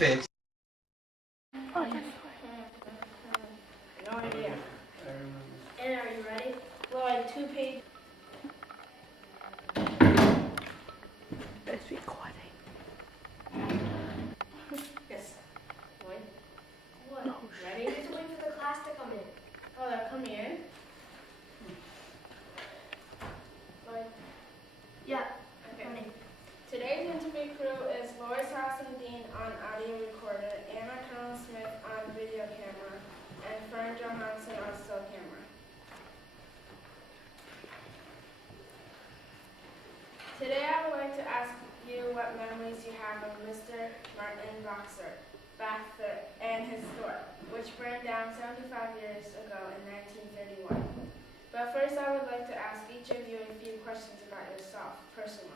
fixed. Oh, yes. No idea. And are you ready? Lloyd, 2 pages. It's recording. Yes. Lloyd? What? No. Ready? We have to wait for the class to come in. Oh, they're coming in? Lloyd? Yeah. Okay. Honey. Today's interview crew is Lois Hassan-Dean on audio recorder, Anna Colonel-Smith on video camera, and Fern Johansson on still camera. Today I would like to ask you what memories you have of Mr. Martin Baxter and his store, which burned down 75 years ago in 1931. But first I would like to ask each of you a few questions about yourself, personal.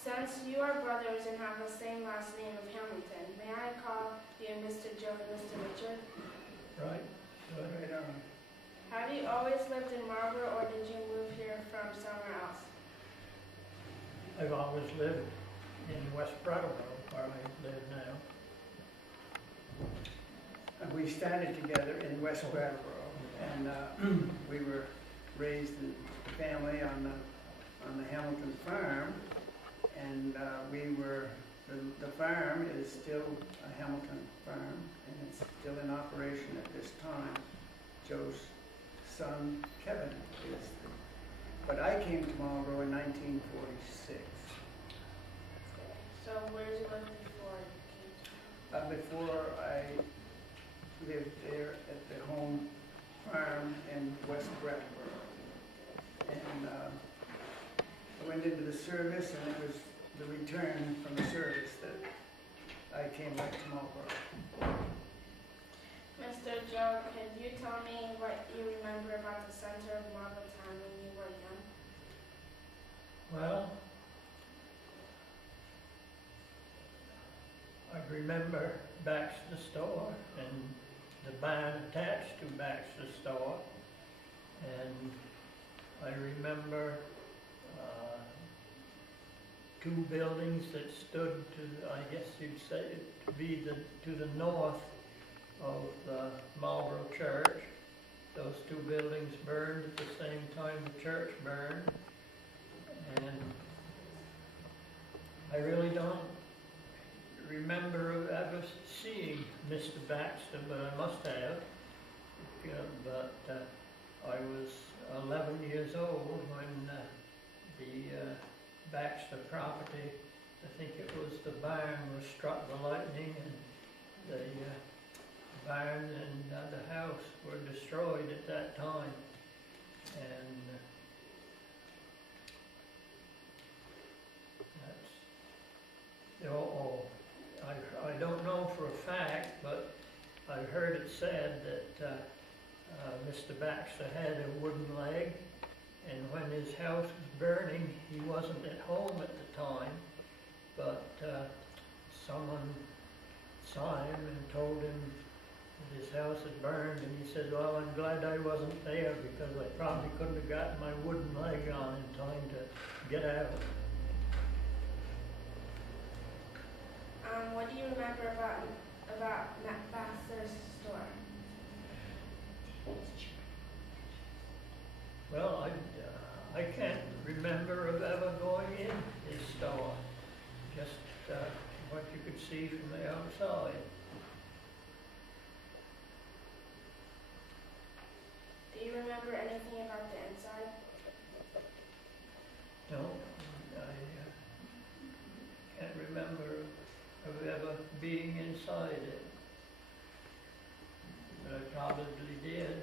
Since you are brothers and have the same last name of Hamilton, may I call you Mr. Joe and Mr. Richard? Right, right on. Have you always lived in Marlboro or did you move here from somewhere else? I've always lived in West Brattleboro, where I live now. We started together in West Brattleboro, and we were raised in family on the Hamilton farm, and the farm is still a Hamilton farm, and it's still in operation at this time. Joe's son Kevin is, but I came to Marlboro in 1946. So where did you live before you came to? Before I lived there at the home farm in West Brattleboro. And I went into the service, and it was the return from the service that I came back to Marlboro. Mr. Joe, could you tell me what you remember about the center of Marlboro Town when you were young? Well, I remember Baxter store and the barn attached to Baxter store, and I remember two buildings that stood to, I guess you'd say, to be to the north of the Marlboro Church. Those two buildings burned at the same time the church burned, and I really don't remember ever seeing Mr. Baxter, but I must have. But I was 11 years old when the Baxter property, I think it was the barn, was struck by lightning, and the barn and the house were destroyed at that time. And I don't know for a fact, but I've heard it said that Mr. Baxter had a wooden leg, and when his house was burning, he wasn't at home at the time, but someone saw him and told him that his house had burned, and he said, well, I'm glad I wasn't there because I probably couldn't have gotten my wooden leg on in time to get out. What do you remember about Baxter's store? Well, I can't remember of ever going in his store, just what you could see from the outside. Do you remember anything about the inside? No, I can't remember of ever being inside it, but I probably did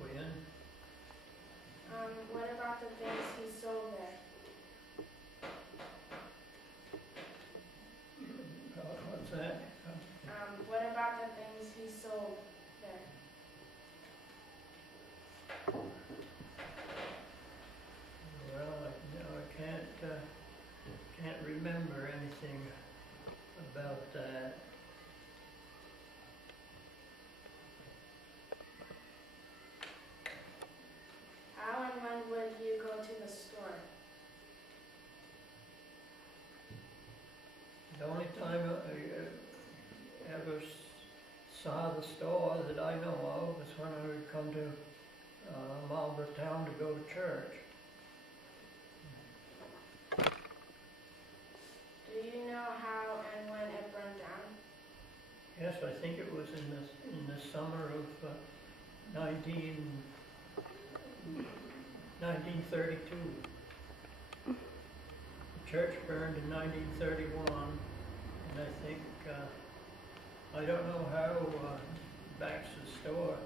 when. What about the things he sold there? What's that? What about the things he sold there? Well, I can't remember anything about that. How and when would you go to the store? The only time time I ever saw the store that I know of was when I would come to Marlboro town to go to church. Do you know how and when it burned down? Yes, I think it was in the summer of 1932. The church burned in 1931, and I think, I don't know how Baxter's store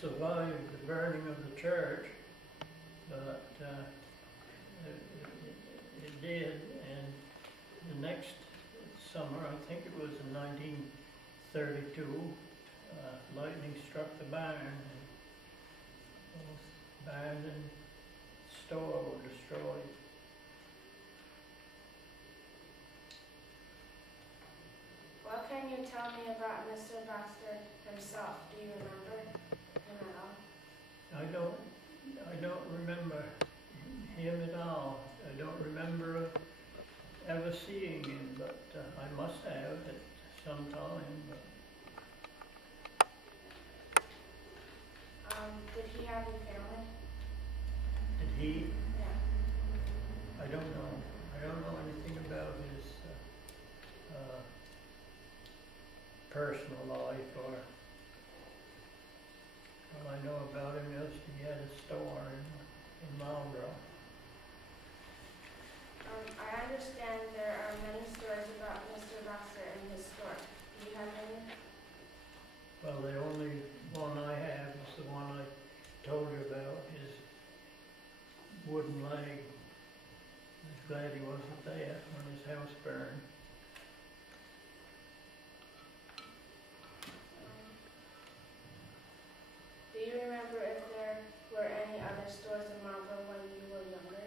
survived the burning of the church, but it did, and the next summer, I think it was in 1932, lightning struck the barn, and both barn and store were destroyed. What can you tell me about Mr. Baxter himself? Do you remember him at all? I don't remember him at all. I don't remember ever seeing him, but I must have at some time. But Did he have a family? did he? Yeah. I don't know. I don't know anything about his personal life, or all I know about him is he had a store in Marlboro. I understand there are many stories about Mr. Baxter and his store. Do you have any? Well, the only one I have is the one I told you about, his wooden leg. I was glad he wasn't there when his house burned. Do you remember if there were any other stores in Marlboro when you were younger?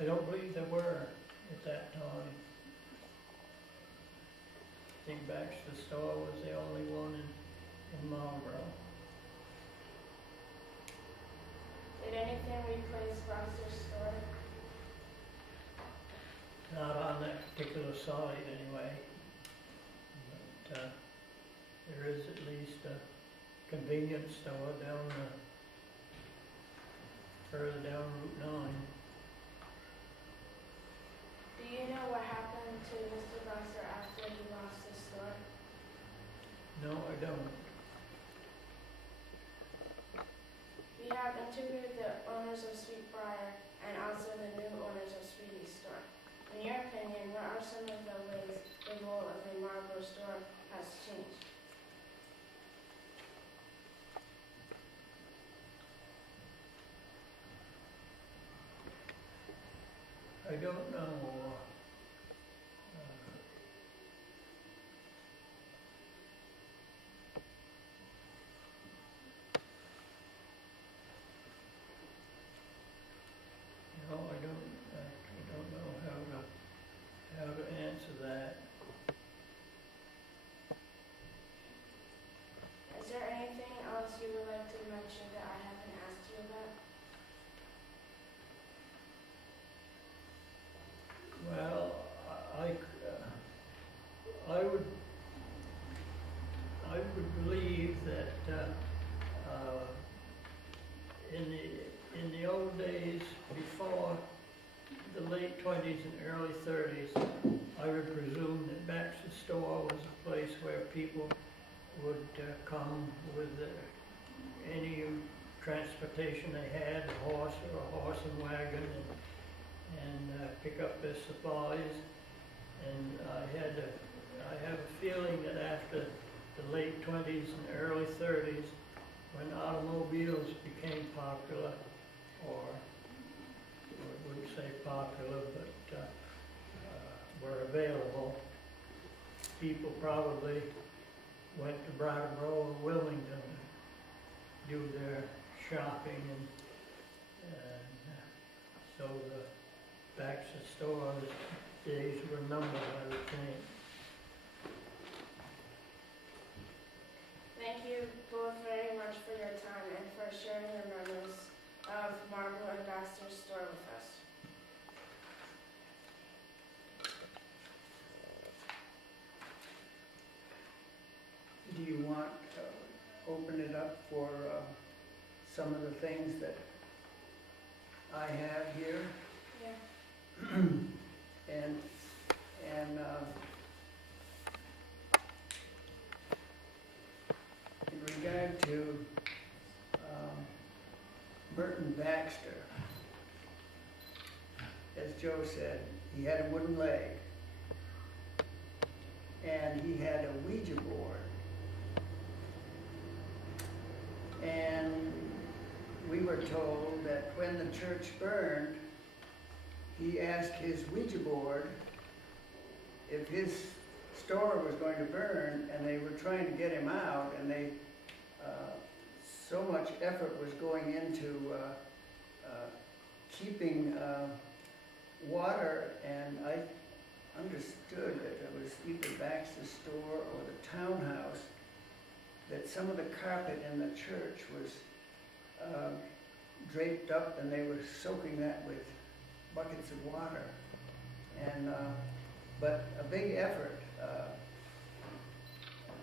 I don't believe there were at that time. I think Baxter store was the only one in Marlboro. Did anything replace Baxter's store? Not on that particular site anyway. But there is at least a convenience store down further down Route 9. Do you know what happened to Mr. Baxter after he lost his store? No, I don't. We have interviewed the owners of Sweetbriar and also the new owners of Sweetie's store. In your opinion, what are some of the ways the role of a Marlboro store has changed? I don't know. No, I don't know how to answer that. Is there anything else you would like to mention that I haven't asked you about? Well, I would believe that in the old days, before the late 20s and early 30s, I would presume that Baxter store was a place where people would come with any transportation they had, a horse or a horse and wagon, and pick up their supplies. And I have a feeling that after the late 20s and early 30s, when automobiles became popular, or I wouldn't say popular, but were available, people probably went to Brattleboro or Wilmington to do their shopping, and so the Baxter store's days were numbered, I would think. Thank you both very much for your time and for sharing your memories of Marlboro and Baxter's store with us. do you want to open it up for some of the things that I have here? Yeah. And in regard to Merton Baxter, as Joe said, he had a wooden leg, and he had a Ouija board. And we were told that when the church burned, he asked his Ouija board if his store was going to burn, and they were trying to get him out, and so much effort was going into keeping water, and I understood that it was either Baxter's store or the townhouse, that some of the carpet in the church was draped up, and they were soaking that with buckets of water. And but a big effort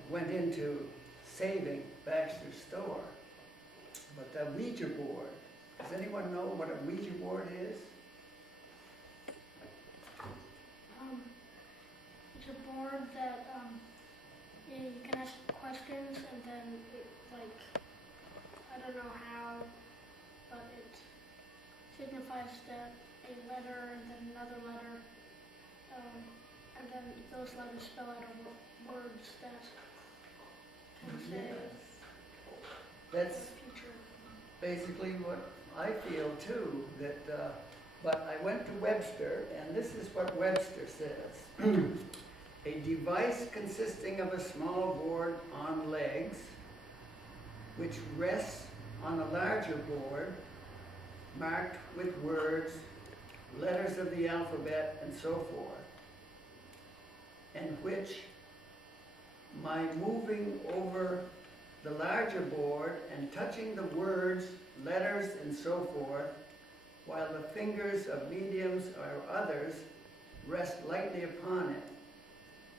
went into saving Baxter's store. But the Ouija board, does anyone know what a Ouija board is? It's a board that you can ask questions, and then it, like, I don't know how, but it signifies that a letter and then another letter, and then those letters spell out words that can say That's the future. basically what I feel too, that, but I went to Webster, and this is what Webster says. A device consisting of a small board on legs, which rests on a larger board, marked with words, letters of the alphabet, and so forth, and which, by moving over the larger board and touching the words, letters, and so forth, while the fingers of mediums or others rest lightly upon it,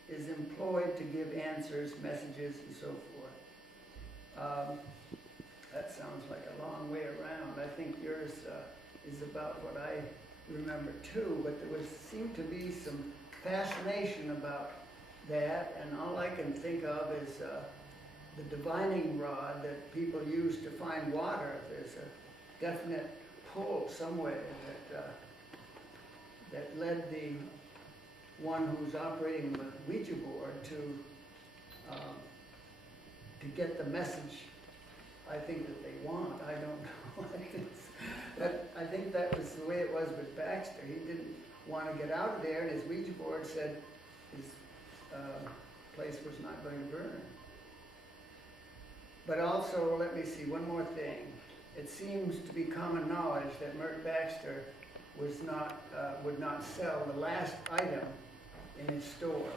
is employed to give answers, messages, and so forth. That sounds like a long way around. I think yours is about what I remember too, but there seemed to be some fascination about that, and all I can think of is the divining rod that people use to find water. There's a definite pull somewhere that led the one who's operating the Ouija board to get the message, I think, that they want. I don't know. I think that was the way it was with Baxter. He didn't want to get out of there, and his Ouija board said his place was not going to burn. But also, let me see, one more thing. It seems to be common knowledge that Mert Baxter would not sell the last item in his store.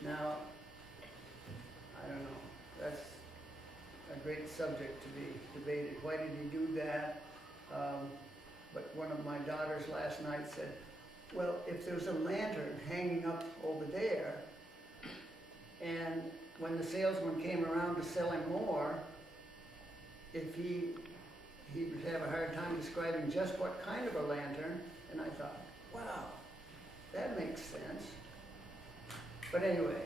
Now, I don't know, that's a great subject to be debated. Why did he do that? But one of my daughters last night said, well, if there's a lantern hanging up over there, and when the salesman came around to sell him more, if he would have a hard time describing just what kind of a lantern, and I thought, wow, that makes sense. But anyway,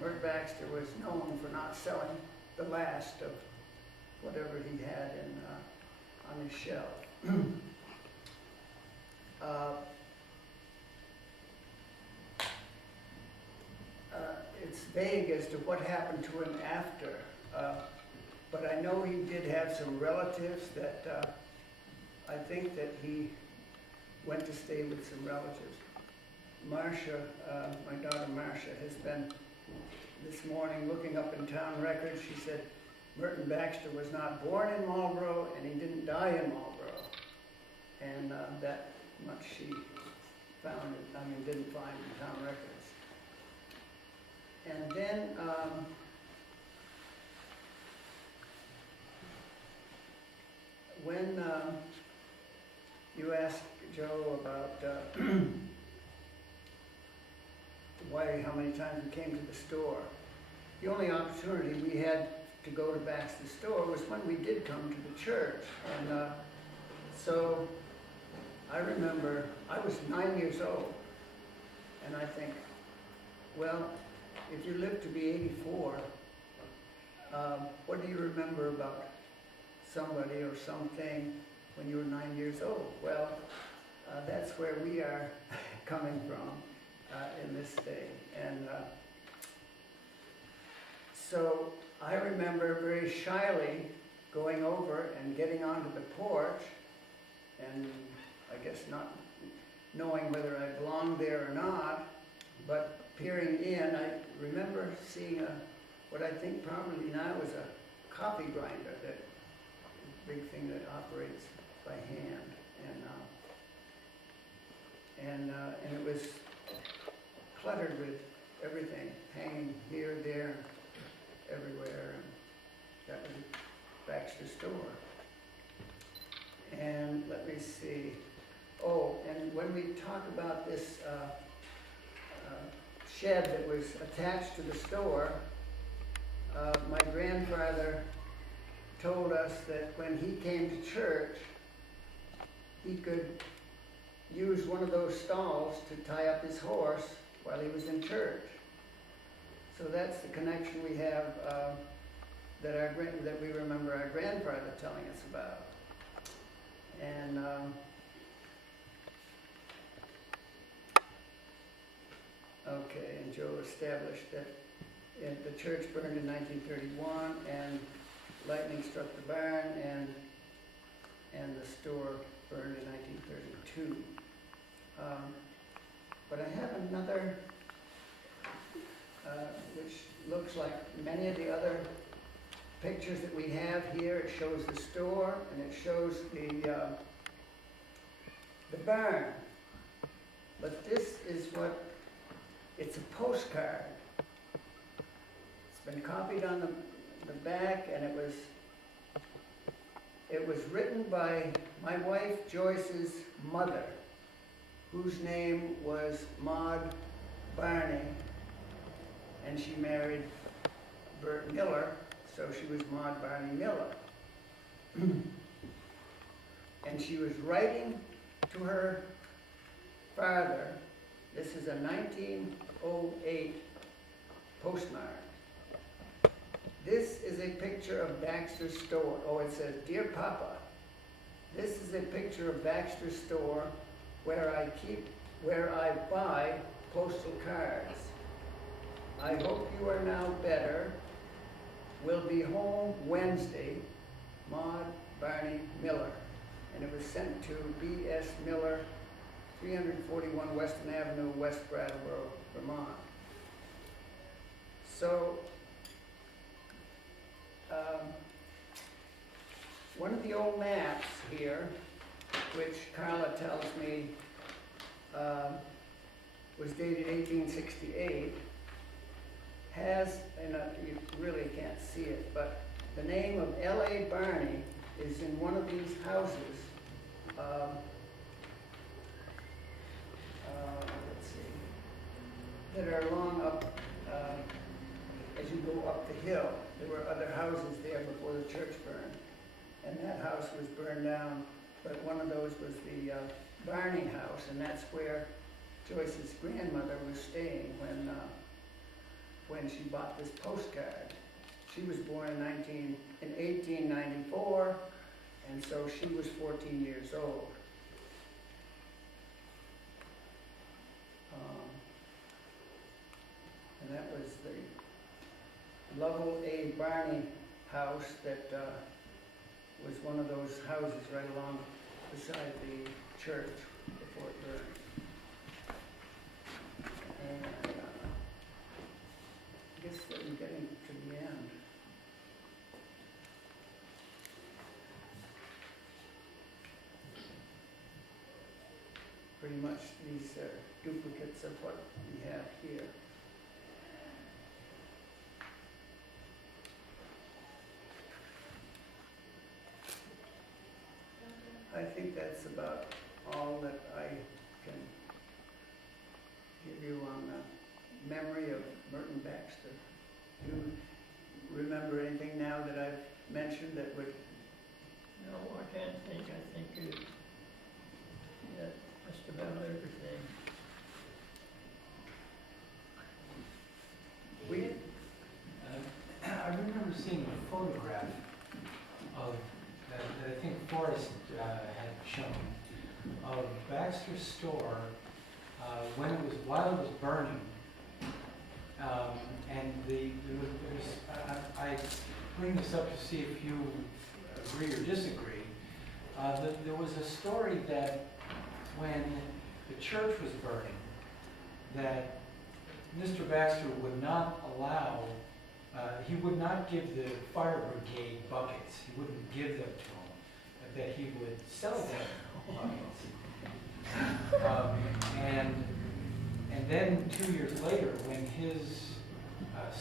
Mert Baxter was known for not selling the last of whatever he had on his shelf. It's vague as to what happened to him after, but I know he did have some relatives that I think that he went to stay with some relatives. Marcia, my daughter Marcia, has been this morning looking up in town records. She said Merton Baxter was not born in Marlboro, and he didn't die in Marlboro. And that much she found, didn't find in town records. And then when you asked Joe about why how many times we came to the store. The only opportunity we had to go to Baxter's store was when we did come to the church. And so I remember I was 9 years old, and I think, well, if you live to be 84, what do you remember about somebody or something when you were 9 years old? Well, that's where we are coming from in this day. And so I remember very shyly going over and getting onto the porch, and I guess not knowing whether I belonged there or not, but peering in, I remember seeing what I think probably now is a coffee grinder, that big thing that operates by hand, and it was cluttered with everything hanging here, there, everywhere, and that was Baxter's store. And let me see. Oh, and when we talk about this shed that was attached to the store, my grandfather told us that when he came to church, he could use one of those stalls to tie up his horse while he was in church. So that's the connection we have that we remember our grandfather telling us about. And okay, and Joe established that the church burned in 1931, and lightning struck the barn, and the store burned in 1932. But I have another, which looks like many of the other pictures that we have here. It shows the store, and it shows the barn. But this is it's a postcard. It's been copied on the back, and it was written by my wife Joyce's mother, whose name was Maud Barney, and she married Bert Miller, so she was Maud Barney Miller. And she was writing to her father. This is a 1908 postmark. This is a picture of Baxter's store. Oh, it says, "Dear Papa, this is a picture of Baxter's store where I buy postal cards. I hope you are now better. Will be home Wednesday. Maud Barney Miller." And it was sent to B.S. Miller, 341 Weston Avenue, West Brattleboro, Vermont. So, one of the old maps here, which Carla tells me was dated 1868, has, and you really can't see it, but the name of L.A. Barney is in one of these houses. Let's see, that are along up, as you go up the hill. There were other houses there before the church burned, and that house was burned down, but one of those was the Barney house, and that's where Joyce's grandmother was staying when she bought this postcard. She was born in 1894, and so she was 14 years old. And that was the Lovell A. Barney house that was one of those houses right along beside the church before it burned. And I guess that we're getting to the end. Pretty much these are duplicates of what we have here. I think that's about all that I can give you on the memory of Merton Baxter. Do you remember anything now that I've mentioned that would? No, I can't think. I think it, yeah, just about everything. We, I remember seeing a photograph of, that I think Forrest had shown, of Baxter's store while it was burning. And I bring this up to see if you agree or disagree. There was a story that when the church was burning, that Mr. Baxter would not allow, he would not give the fire brigade buckets. He wouldn't give them to them, but that he would sell them buckets. And then 2 years later, when his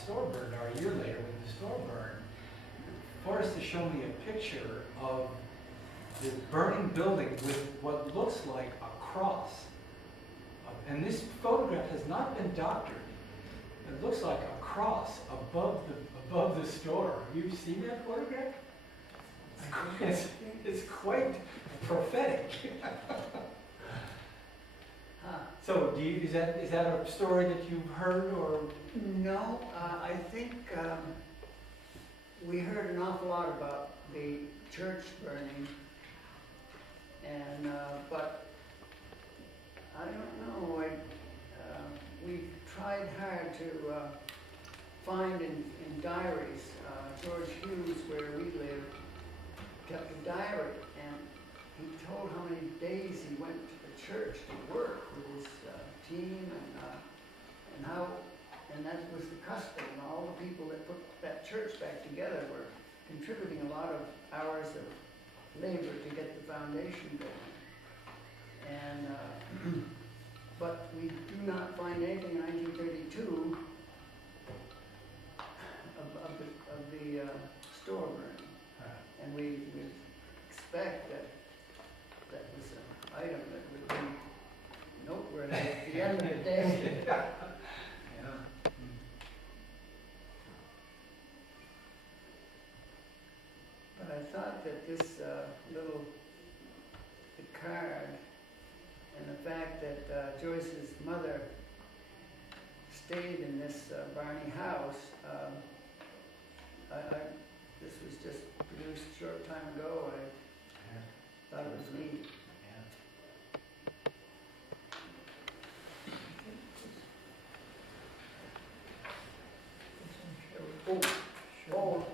store burned, or a year later, when the store burned, Forrest has shown me a picture of the burning building with what looks like a cross. And this photograph has not been doctored. It looks like a cross above the store. Have you seen that photograph? It's quite prophetic. So, is that a story that you've heard, or? no, I think we heard an awful lot about the church burning, and but I don't know. We've tried hard to find in diaries. George Hughes, where we lived, kept a diary, and he told how many days he went to the church to work with his team, and how, and that was the custom. And all the people that put that church back together were contributing a lot of hours of labor to get the foundation going. And but we do not find anything in 1932 of the store burning. And we expect that that was an item that would be noteworthy at the end of the day. Yeah. But I thought that this little card and the fact that Joyce's mother stayed in this Barney house, this was just produced a short time ago. I thought it was neat. Oh.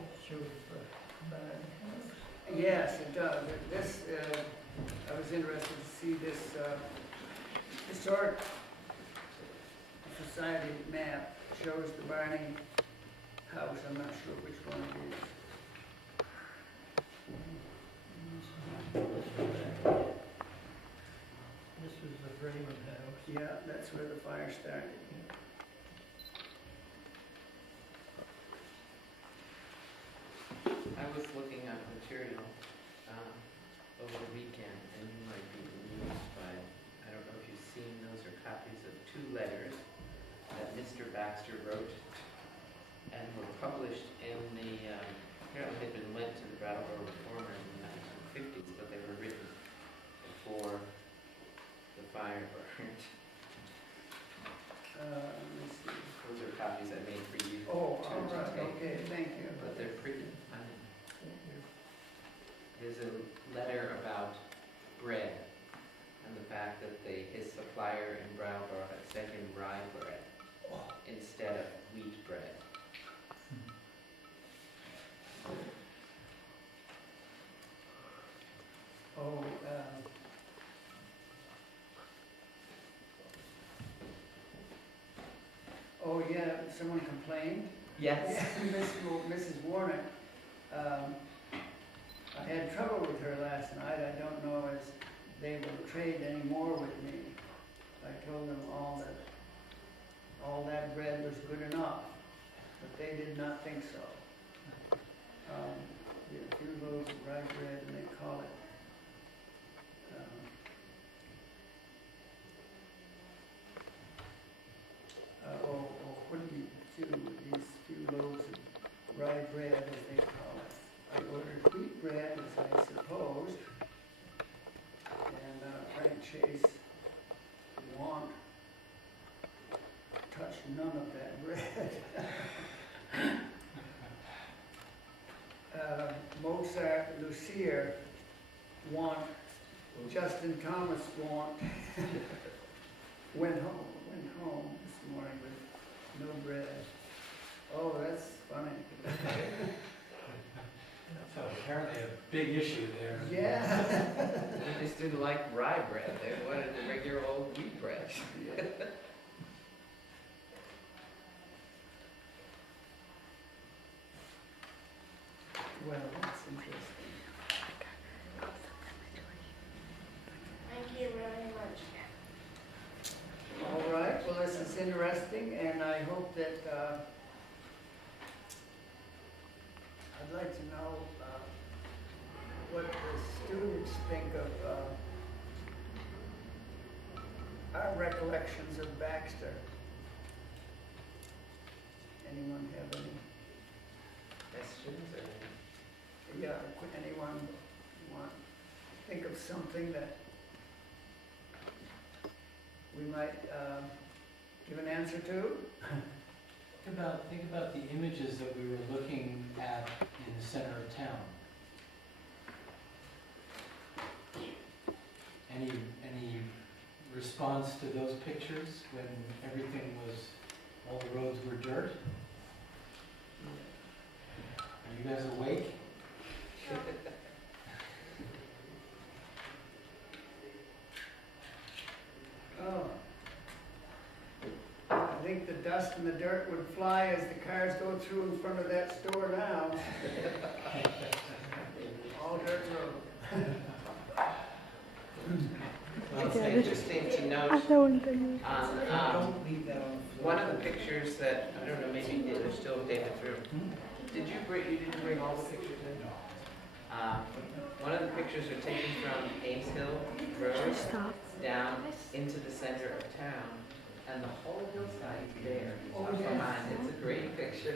Yes, it does. This, I was interested to see this historic society map. Shows the Barney house. I'm not sure which one it is. This is the Freeman house. Yeah, that's where the fire started. I was looking up material over the weekend, and you might be amused by, I don't know if you've seen, those are copies of 2 letters that Mr. Baxter wrote and were published in the, apparently had been lent to the Brattleboro Reformer in the 1950s, but they were written before the fire burned. Let me see. Those are copies I made for you. Oh, to all right. take. Okay, thank you. But they're pretty funny. There's a letter about bread and the fact that his supplier in Brattleboro had sent him rye bread instead of wheat bread. Oh, yeah, someone complained. Yes. Mrs. Warner, I had trouble with her last night. I don't know as they will trade any more with me. I told them all that bread was good enough, but they did not think so. A few loaves of rye bread, and they call it none of that bread. Mozart, Lucia want, Justin Thomas want, went home this morning with no bread. Oh, that's funny. So apparently a big issue there. Yeah. They just didn't like rye bread, they wanted the regular old wheat bread. Well, that's interesting. Thank you very much. All right, well, this is interesting, and I hope that, I'd like to know what the students think of our recollections of Baxter. Anyone have any? Questions or? Yeah, anyone want, think of something that we might give an answer to? Think about the images that we were looking at in the center of town. Any response to those pictures when everything was, all the roads were dirt? Are you guys awake? Oh. I think the dust and the dirt would fly as the cars go through in front of that store now. All dirt road. Well, it's interesting to note, Don't leave that on the floor. one of the pictures that, I don't know, maybe they're still David through. Did you didn't bring all the pictures in? One of the pictures are taken from Ames Hill Road down into the center of town, and the whole hillside is bare. It's a great picture.